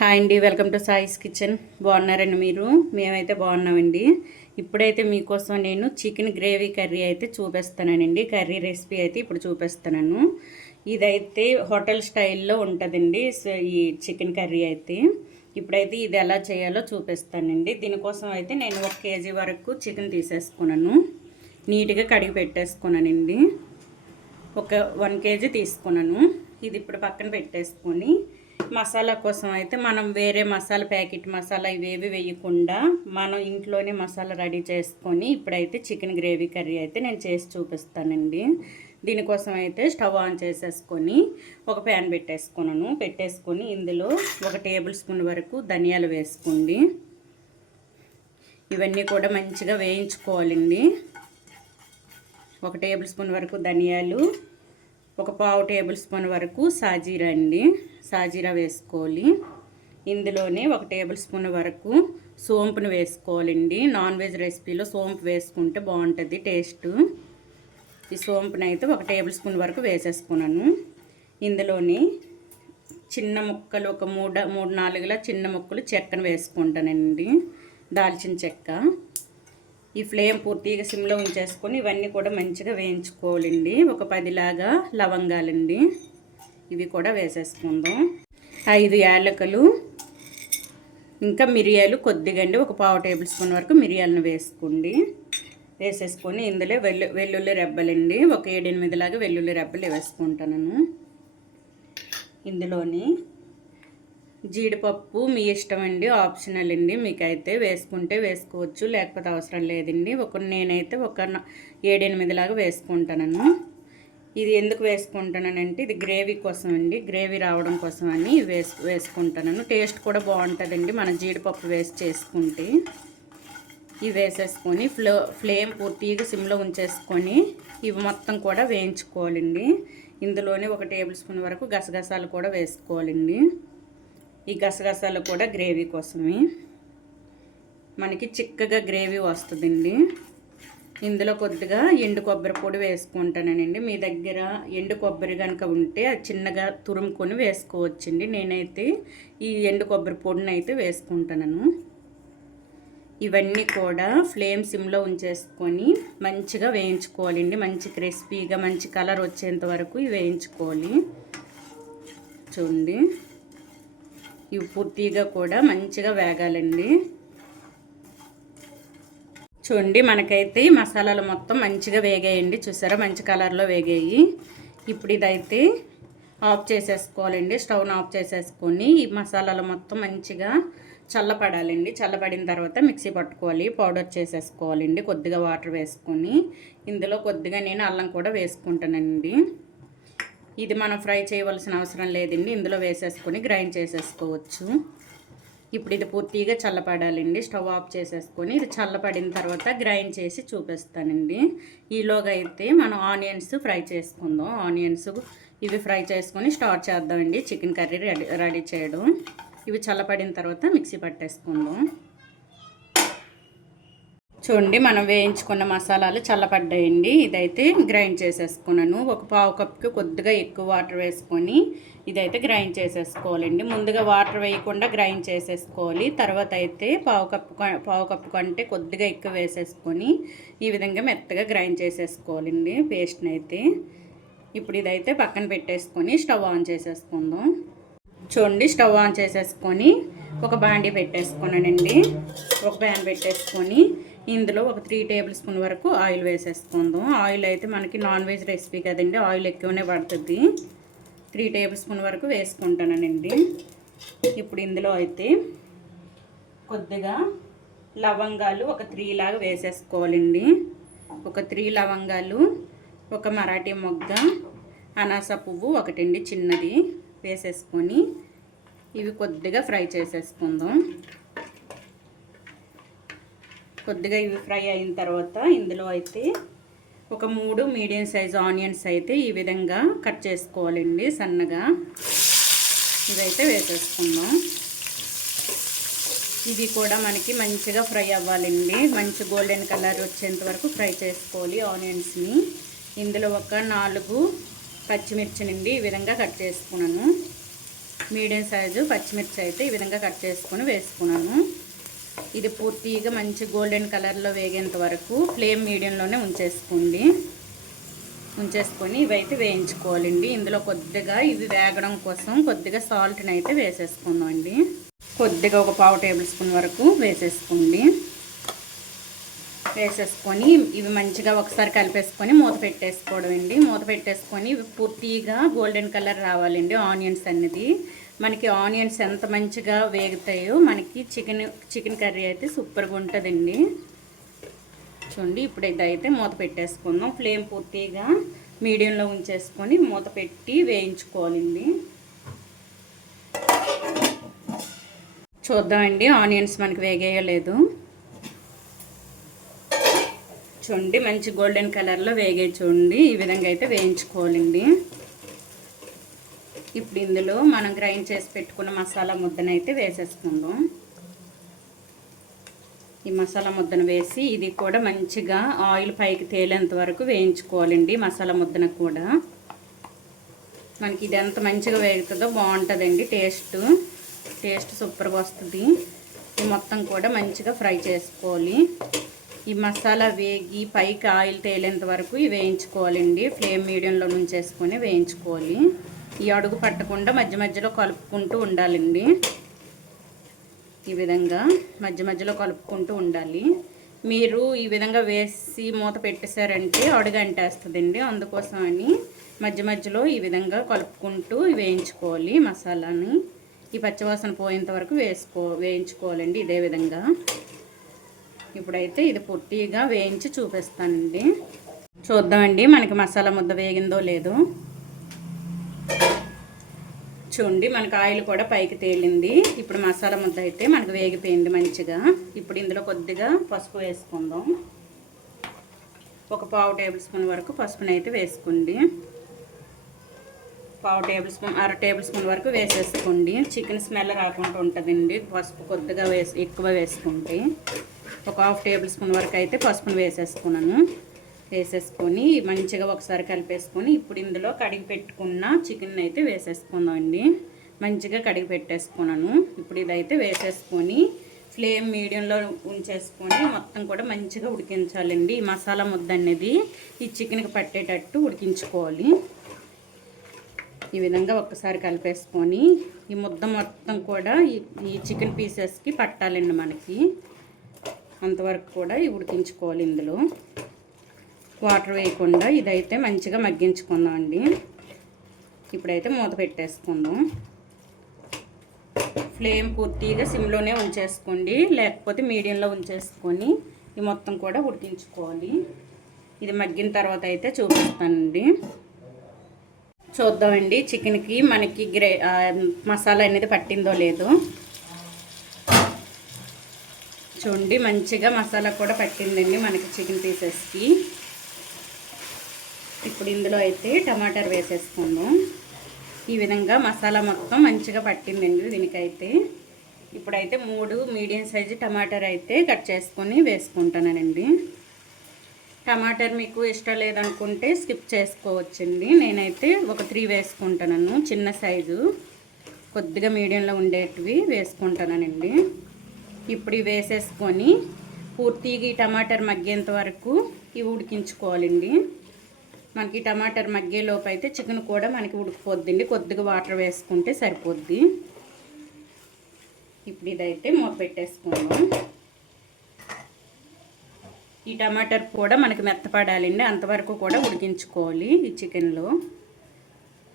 Hi అండి welcome to సాయిస్ kitchen. బాగున్నారండి మీరు? మేమైతే బాగున్నామండి. ఇప్పుడైతే మీకోసం నేను చికెన్ గ్రేవీ కర్రీ అయితే చూపిస్తానండి కర్రీ రెసిపీ అయితే ఇప్పుడు చూపిస్తున్నాను. ఇదైతే హోటల్ స్టైల్లో ఉంటుందండి ఈ చికెన్ కర్రీ అయితే. ఇప్పుడైతే ఇది ఎలా చేయాలో చూపిస్తానండి. దీనికోసం అయితే నేను ఒక కేజీ వరకు చికెన్ తీసేసుకున్నాను. నీట్గా కడిగి పెట్టేసుకున్నానండి. ఒక వన్ కేజీ తీసుకున్నాను. ఇది ఇప్పుడు పక్కన పెట్టేసుకొని మసాలా కోసం అయితే మనం వేరే మసాలా ప్యాకెట్ మసాలా ఇవేవి వేయకుండా మనం ఇంట్లోనే మసాలా రెడీ చేసుకొని ఇప్పుడైతే చికెన్ గ్రేవీ కర్రీ అయితే నేను చేసి చూపిస్తానండి. దీనికోసం అయితే స్టవ్ ఆన్ చేసేసుకొని ఒక ప్యాన్ పెట్టేసుకున్నాను. పెట్టేసుకొని ఇందులో ఒక టేబుల్ స్పూన్ వరకు ధనియాలు వేసుకోండి. ఇవన్నీ కూడా మంచిగా వేయించుకోవాలండి. ఒక టేబుల్ స్పూన్ వరకు ధనియాలు ఒక పావు టేబుల్ స్పూన్ వరకు సాజీరా అండి. సాజీరా వేసుకోవాలి. ఇందులోనే ఒక టేబుల్ స్పూన్ వరకు సోంపును వేసుకోవాలండి. నాన్ వెజ్ రెసిపీలో సోంపు వేసుకుంటే బాగుంటుంది టేస్ట్. ఈ సోంపుని అయితే ఒక టేబుల్ స్పూన్ వరకు వేసేసుకున్నాను. ఇందులోని చిన్న ముక్కలు ఒక మూడు మూడు నాలుగులా చిన్న ముక్కలు చెక్కను వేసుకుంటానండి. దాల్చిన చెక్క. ఈ ఫ్లేమ్ పూర్తిగా సిమ్లో ఉంచేసుకొని ఇవన్నీ కూడా మంచిగా వేయించుకోవాలండి. ఒక పదిలాగా లవంగాలండి. ఇవి కూడా వేసేసుకుందాం. ఐదు యాలకులు ఇంకా మిరియాలు కొద్దిగా అండి ఒక పావు టేబుల్ స్పూన్ వరకు మిరియాలను వేసుకోండి. వేసేసుకొని ఇందులో వెల్లు వెల్లుల్లి రెబ్బలండి. ఒక ఏడెనిమిదిలాగా వెల్లుల్లి రెబ్బలు వేసుకుంటాను ఇందులోని జీడిపప్పు మీ ఇష్టం అండి ఆప్షనల్ అండి. మీకైతే వేసుకుంటే వేసుకోవచ్చు లేకపోతే అవసరం లేదండి. ఒక నేనైతే ఒక ఏడెనిమిదిలాగా వేసుకుంటాను ఇది ఎందుకు వేసుకుంటానంటే ఇది గ్రేవీ కోసం అండి. గ్రేవీ రావడం కోసం అని వేసు వేసుకుంటాను టేస్ట్ కూడా బాగుంటుందండి మన జీడిపప్పు వేసి చేసుకుంటే. ఇవి వేసేసుకొని ఫ్లో ఫ్లేమ్ పూర్తిగా సిమ్లో ఉంచేసుకొని ఇవి మొత్తం కూడా వేయించుకోవాలండి. ఇందులోనే ఒక టేబుల్ స్పూన్ వరకు గసగసాలు కూడా వేసుకోవాలండి. ఈ గసగసాలు కూడా గ్రేవీ కోసమే. మనకి చిక్కగా గ్రేవీ వస్తుందండి. ఇందులో కొద్దిగా ఎండు కొబ్బరి పొడి వేసుకుంటానండి. మీ దగ్గర ఎండు కొబ్బరి కనుక ఉంటే అది చిన్నగా తురుముకొని వేసుకోవచ్చండి. నేనైతే ఈ ఎండు కొబ్బరి పొడిని అయితే వేసుకుంటాను ఇవన్నీ కూడా ఫ్లేమ్ సిమ్లో ఉంచేసుకొని మంచిగా వేయించుకోవాలండి. మంచి క్రిస్పీగా మంచి కలర్ వచ్చేంత వరకు వేయించుకోవాలి. చూడండి. ఇవి పూర్తిగా కూడా మంచిగా వేగాలండి. చూడండి మనకైతే మసాలాలు మొత్తం మంచిగా వేగాయండి. చూసారా? మంచి కలర్లో వేగాయి. ఇప్పుడు ఇదైతే ఆఫ్ చేసేసుకోవాలండి. స్టవ్ను ఆఫ్ చేసేసుకొని ఈ మసాలాలు మొత్తం మంచిగా చల్లపడాలండి. చల్లపడిన తర్వాత మిక్సీ పట్టుకోవాలి. పౌడర్ చేసేసుకోవాలండి. కొద్దిగా వాటర్ వేసుకొని. ఇందులో కొద్దిగా నేను అల్లం కూడా వేసుకుంటానండి. ఇది మనం ఫ్రై చేయవలసిన అవసరం లేదండి. ఇందులో వేసేసుకొని గ్రైండ్ చేసేసుకోవచ్చు. ఇప్పుడు ఇది పూర్తిగా చల్లపడాలండి. స్టవ్ ఆఫ్ చేసేసుకొని ఇది చల్లపడిన తర్వాత గ్రైండ్ చేసి చూపిస్తానండి. ఈలోగా అయితే మనం ఆనియన్స్ ఫ్రై చేసుకుందాం. ఆనియన్స్ ఇవి ఫ్రై చేసుకొని స్టార్ట్ చేద్దామండి. చికెన్ కర్రీ రెడీ రెడీ చేయడం. ఇవి చల్లపడిన తర్వాత మిక్సీ పట్టేసుకుందాం. చూడండి మనం వేయించుకున్న మసాలాలు చల్లపడ్డాయండి ఇదైతే గ్రైండ్ చేసేసుకున్నాను. ఒక పావు కప్కి కొద్దిగా ఎక్కువ వాటర్ వేసుకొని ఇదైతే గ్రైండ్ చేసేసుకోవాలండి. ముందుగా వాటర్ వేయకుండా గ్రైండ్ చేసేసుకోవాలి. తర్వాత అయితే పావు కప్పు పావు కప్పు కంటే కొద్దిగా ఎక్కువ వేసేసుకొని ఈ విధంగా మెత్తగా గ్రైండ్ చేసేసుకోవాలండి పేస్ట్ని అయితే ఇప్పుడు ఇదైతే పక్కన పెట్టేసుకొని స్టవ్ ఆన్ చేసేసుకుందాం. చూడండి స్టవ్ ఆన్ చేసేసుకొని ఒక బాండీ పెట్టేసుకున్నానండి. ఒక ప్యాన్ పెట్టేసుకొని ఇందులో ఒక త్రీ టేబుల్ స్పూన్ వరకు ఆయిల్ వేసేసుకుందాం. ఆయిల్ అయితే మనకి నాన్ వెజ్ రెసిపీ కదండి ఆయిల్ ఎక్కువనే పడుతుంది. త్రీ టేబుల్ స్పూన్ వరకు వేసుకుంటానండి. ఇప్పుడు ఇందులో అయితే కొద్దిగా లవంగాలు ఒక త్రీ లాగా వేసేసుకోవాలండి. ఒక త్రీ లవంగాలు ఒక మరాఠీ మొగ్గ అనాస పువ్వు ఒకటండి చిన్నది వేసేసుకొని ఇవి కొద్దిగా ఫ్రై చేసేసుకుందాం. కొద్దిగా ఇవి ఫ్రై అయిన తర్వాత ఇందులో అయితే ఒక మూడు మీడియం సైజ్ ఆనియన్స్ అయితే ఈ విధంగా కట్ చేసుకోవాలండి సన్నగా. ఇదైతే వేసేసుకుందాం. ఇవి కూడా మనకి మంచిగా ఫ్రై అవ్వాలండి. మంచి గోల్డెన్ కలర్ వచ్చేంత వరకు ఫ్రై చేసుకోవాలి ఆనియన్స్ని. ఇందులో ఒక నాలుగు పచ్చిమిర్చి నుండి ఈ విధంగా కట్ చేసుకున్నాను. మీడియం సైజు పచ్చిమిర్చి అయితే ఈ విధంగా కట్ చేసుకొని వేసుకున్నాను. ఇది పూర్తిగా మంచి గోల్డెన్ కలర్లో వేగేంత వరకు ఫ్లేమ్ మీడియంలోనే ఉంచేసుకోండి. ఉంచేసుకొని ఇవైతే వేయించుకోవాలండి. ఇందులో కొద్దిగా ఇవి వేగడం కోసం కొద్దిగా సాల్ట్ని అయితే వేసేసుకుందామండి. కొద్దిగా ఒక పావు టేబుల్ స్పూన్ వరకు వేసేసుకోండి. వేసేసుకొని ఇవి మంచిగా ఒకసారి కలిపేసుకొని మూత పెట్టేసుకోవడం అండి మూత పెట్టేసుకొని ఇవి పూర్తిగా గోల్డెన్ కలర్ రావాలండి. ఆనియన్స్ అనేది మనకి ఆనియన్స్ ఎంత మంచిగా వేగుతాయో మనకి చికెన్ చికెన్ కర్రీ అయితే సూపర్గా ఉంటుందండి. చూడండి ఇప్పుడు ఇదైతే మూత పెట్టేసుకుందాం. ఫ్లేమ్ పూర్తిగా మీడియంలో ఉంచేసుకొని మూత పెట్టి వేయించుకోవాలండి. చూద్దామండి ఆనియన్స్ మనకి వేగేయలేదు చూడండి మంచి గోల్డెన్ కలర్లో వేగే చూడండి ఈ విధంగా అయితే వేయించుకోవాలండి. ఇప్పుడు ఇందులో మనం గ్రైండ్ చేసి పెట్టుకున్న మసాలా ముద్దనైతే వేసేసుకుందాం. ఈ మసాలా ముద్దను వేసి ఇది కూడా మంచిగా ఆయిల్ పైకి తేలేంత వరకు వేయించుకోవాలండి మసాలా ముద్దను కూడా. మనకి ఇది ఎంత మంచిగా వేగుతుందో బాగుంటుందండి టేస్ట్. టేస్ట్ సూపర్గా వస్తుంది. ఇది మొత్తం కూడా మంచిగా ఫ్రై చేసుకోవాలి. ఈ మసాలా వేగి పైకి ఆయిల్ తేలేంత వరకు వేయించుకోవాలండి. ఫ్లేమ్ మీడియంలో నుంచేసుకొని వేయించుకోవాలి. ఈ అడుగు పట్టకుండా మధ్య మధ్యలో కలుపుకుంటూ ఉండాలండి. ఈ విధంగా మధ్య మధ్యలో కలుపుకుంటూ ఉండాలి. మీరు ఈ విధంగా వేసి మూత పెట్టేశారంటే అడుగు అంటేస్తుందండి. అందుకోసం అని మధ్య మధ్యలో ఈ విధంగా కలుపుకుంటూ వేయించుకోవాలి మసాలాని. ఈ పచ్చివాసన పోయేంత వరకు వేసుకో వేయించుకోవాలండి ఇదే విధంగా. ఇప్పుడైతే ఇది పొట్టిగా వేయించి చూపిస్తానండి. చూద్దామండి మనకి మసాలా ముద్ద వేగిందో లేదో. చూడండి మనకు ఆయిల్ కూడా పైకి తేలింది. ఇప్పుడు మసాలా ముద్ద అయితే మనకు వేగిపోయింది మంచిగా. ఇప్పుడు ఇందులో కొద్దిగా పసుపు వేసుకుందాం. ఒక పావు టేబుల్ స్పూన్ వరకు పసుపుని అయితే వేసుకోండి. పావు టేబుల్ స్పూన్ అర టేబుల్ స్పూన్ వరకు వేసేసుకోండి. చికెన్ స్మెల్ రాకుండా ఉంటుందండి. పసుపు కొద్దిగా వేసి ఎక్కువ వేసుకుంటే. ఒక హాఫ్ టేబుల్ స్పూన్ వరకు అయితే పసుపును వేసేసుకున్నాను. వేసేసుకొని మంచిగా ఒకసారి కలిపేసుకొని ఇప్పుడు ఇందులో కడిగి పెట్టుకున్న చికెన్ అయితే వేసేసుకుందామండి. మంచిగా కడిగి పెట్టేసుకున్నాను. ఇప్పుడు ఇదైతే వేసేసుకొని ఫ్లేమ్ మీడియంలో ఉంచేసుకొని మొత్తం కూడా మంచిగా ఉడికించాలండి. ఈ మసాలా ముద్ద అనేది ఈ చికెన్కి పట్టేటట్టు ఉడికించుకోవాలి. ఈ విధంగా ఒక్కసారి కలిపేసుకొని ఈ ముద్ద మొత్తం కూడా ఈ చికెన్ పీసెస్కి పట్టాలండి మనకి. అంతవరకు కూడా ఉడికించుకోవాలి ఇందులో. వాటర్ వేయకుండా ఇదైతే మంచిగా మగ్గించుకుందాం అండి. ఇప్పుడైతే మూత పెట్టేసుకుందాం. ఫ్లేమ్ పూర్తిగా సిమ్లోనే ఉంచేసుకోండి. లేకపోతే మీడియంలో ఉంచేసుకొని ఈ మొత్తం కూడా ఉడికించుకోవాలి. ఇది మగ్గిన తర్వాత అయితే చూపిస్తానండి. చూద్దామండి చికెన్కి మనకి గ్రే మసాలా అనేది పట్టిందో లేదో. చూడండి మంచిగా మసాలా కూడా పట్టిందండి మనకి చికెన్ పీసెస్కి. ఇప్పుడు ఇందులో అయితే టమాటర్ వేసేసుకుందాం. ఈ విధంగా మసాలా మొత్తం మంచిగా పట్టిందండి దీనికైతే. ఇప్పుడైతే మూడు మీడియం సైజు టమాటర్ అయితే కట్ చేసుకొని వేసుకుంటానండి. టమాటర్ మీకు ఇష్టం లేదనుకుంటే స్కిప్ చేసుకోవచ్చండి. నేనైతే ఒక త్రీ వేసుకుంటాను చిన్న సైజు. కొద్దిగా మీడియంలో ఉండేటివి వేసుకుంటానండి ఇప్పుడు ఇవి వేసేసుకొని పూర్తిగా ఈ టమాటర్ మగ్గేంత వరకు ఇవి ఉడికించుకోవాలండి. మనకి టమాటర్ మగ్గేలోపు అయితే చికెన్ కూడా మనకి ఉడికిపోద్దండి. కొద్దిగా వాటర్ వేసుకుంటే సరిపోద్ది. ఇప్పుడు ఇదైతే మూత పెట్టేసుకుందాం. ఈ టమాటర్ కూడా మనకి మెత్తపడాలండి. అంతవరకు కూడా ఉడికించుకోవాలి ఈ చికెన్లో.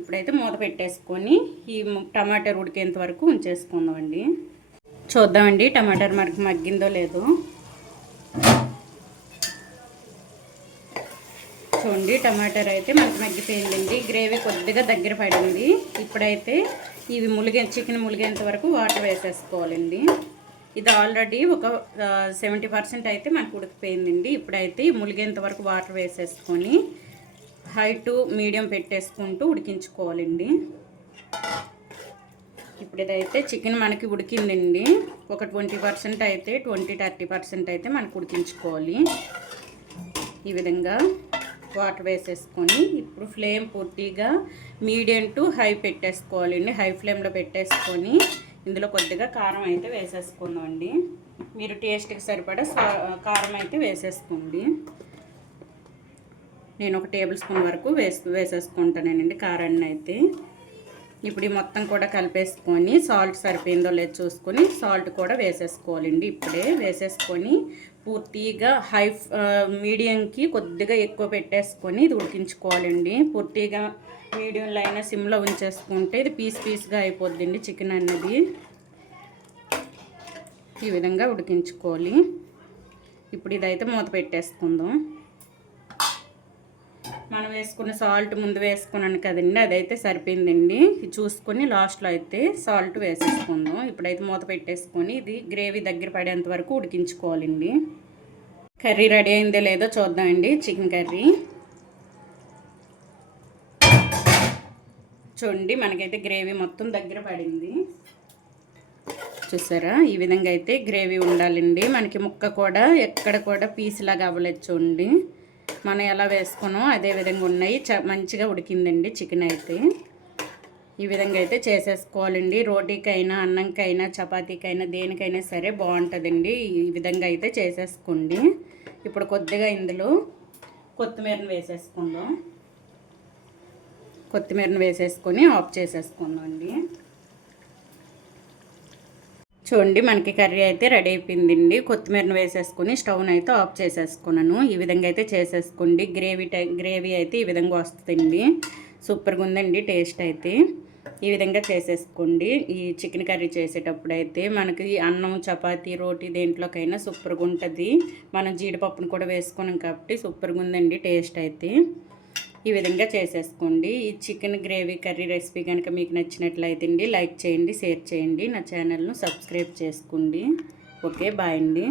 ఇప్పుడైతే మూత పెట్టేసుకొని ఈ టమాటర్ ఉడికేంత వరకు ఉంచేసుకుందామండి. చూద్దామండి టమాటర్ మనకి మగ్గిందో లేదో. చూడండి టమాటర్ అయితే మనకి మగ్గిపోయిందండి. గ్రేవీ కొద్దిగా దగ్గర పడింది. ఇప్పుడైతే ఇవి ములిగే చికెన్ ములిగేంత వరకు వాటర్ వేసేసుకోవాలండి. ఇది ఆల్రెడీ ఒక సెవెంటీ పర్సెంట్ అయితే మనకు ఉడికిపోయిందండి. ఇప్పుడైతే ములిగేంత వరకు వాటర్ వేసేసుకొని హై టు మీడియం పెట్టేసుకుంటూ ఉడికించుకోవాలండి. ఇప్పుడు ఇదైతే చికెన్ మనకి ఉడికిందండి. ఒక ట్వంటీ పర్సెంట్ అయితే ట్వంటీ థర్టీ పర్సెంట్ అయితే మనకు ఉడికించుకోవాలి. ఈ విధంగా వాటర్ వేసేసుకొని ఇప్పుడు ఫ్లేమ్ పూర్తిగా మీడియం టు హై పెట్టేసుకోవాలండి. హై ఫ్లేమ్లో పెట్టేసుకొని ఇందులో కొద్దిగా కారం అయితే వేసేసుకుందామండి. మీరు టేస్ట్కి సరిపడా కారం అయితే వేసేసుకోండి. నేను ఒక టేబుల్ స్పూన్ వరకు వేసు వేసేసుకుంటానండి కారాన్ని అయితే. ఇప్పుడు ఈ మొత్తం కూడా కలిపేసుకొని సాల్ట్ సరిపోయిందో లేదో చూసుకొని సాల్ట్ కూడా వేసేసుకోవాలండి. ఇప్పుడే వేసేసుకొని పూర్తిగా హై మీడియంకి కొద్దిగా ఎక్కువ పెట్టేసుకొని ఇది ఉడికించుకోవాలండి. పూర్తిగా మీడియంలో అయినా సిమ్లో ఉంచేసుకుంటే ఇది పీస్ పీస్గా అయిపోద్దండి చికెన్ అన్నది. ఈ విధంగా ఉడికించుకోవాలి. ఇప్పుడు ఇదైతే మూత పెట్టేసుకుందాం. మనం వేసుకున్న సాల్ట్ ముందు వేసుకున్నాను కదండి అదైతే సరిపోయిందండి. చూసుకొని లాస్ట్లో అయితే సాల్ట్ వేసేసుకుందాం. ఇప్పుడైతే మూత పెట్టేసుకొని ఇది గ్రేవీ దగ్గర పడేంత వరకు ఉడికించుకోవాలండి. కర్రీ రెడీ అయిందో లేదో చూద్దామండి చికెన్ కర్రీ. చూడండి మనకైతే గ్రేవీ మొత్తం దగ్గర పడింది. చూసారా? ఈ విధంగా అయితే గ్రేవీ ఉండాలండి. మనకి ముక్క కూడా ఎక్కడ కూడా పీసులాగా అవ్వలేదు చూడండి. మనం ఎలా వేసుకున్నాం అదే విధంగా ఉన్నాయి. చ మంచిగా ఉడికిందండి చికెన్ అయితే. ఈ విధంగా అయితే చేసేసుకోవాలండి. రోటీకైనా అన్నంకైనా చపాతీకైనా దేనికైనా సరే బాగుంటుందండి. ఈ విధంగా అయితే చేసేసుకోండి. ఇప్పుడు కొద్దిగా ఇందులో కొత్తిమీరను వేసేసుకుందాం. కొత్తిమీరను వేసేసుకొని ఆఫ్ చేసేసుకుందాం అండి చూడండి మనకి కర్రీ అయితే రెడీ అయిపోయిందండి. కొత్తిమీరను వేసేసుకుని స్టవ్ను అయితే ఆఫ్ చేసేసుకున్నాను. ఈ విధంగా అయితే చేసేసుకోండి. గ్రేవీ టై గ్రేవీ అయితే ఈ విధంగా వస్తుందండి. సూపర్గా ఉందండి టేస్ట్ అయితే. ఈ విధంగా చేసేసుకోండి. ఈ చికెన్ కర్రీ చేసేటప్పుడు అయితే మనకి అన్నం చపాతీ రోటీ దేంట్లోకైనా సూపర్గా ఉంటుంది. మనం జీడిపప్పును కూడా వేసుకున్నాం కాబట్టి సూపర్గా ఉందండి టేస్ట్ అయితే. ఈ విధంగా చేసేసుకోండి. ఈ చికెన్ గ్రేవీ కర్రీ రెసిపీ కనుక మీకు నచ్చినట్లయితే అండి లైక్ చేయండి షేర్ చేయండి. నా ఛానల్ను సబ్స్క్రైబ్ చేసుకోండి. ఓకే బాయ్ అండి.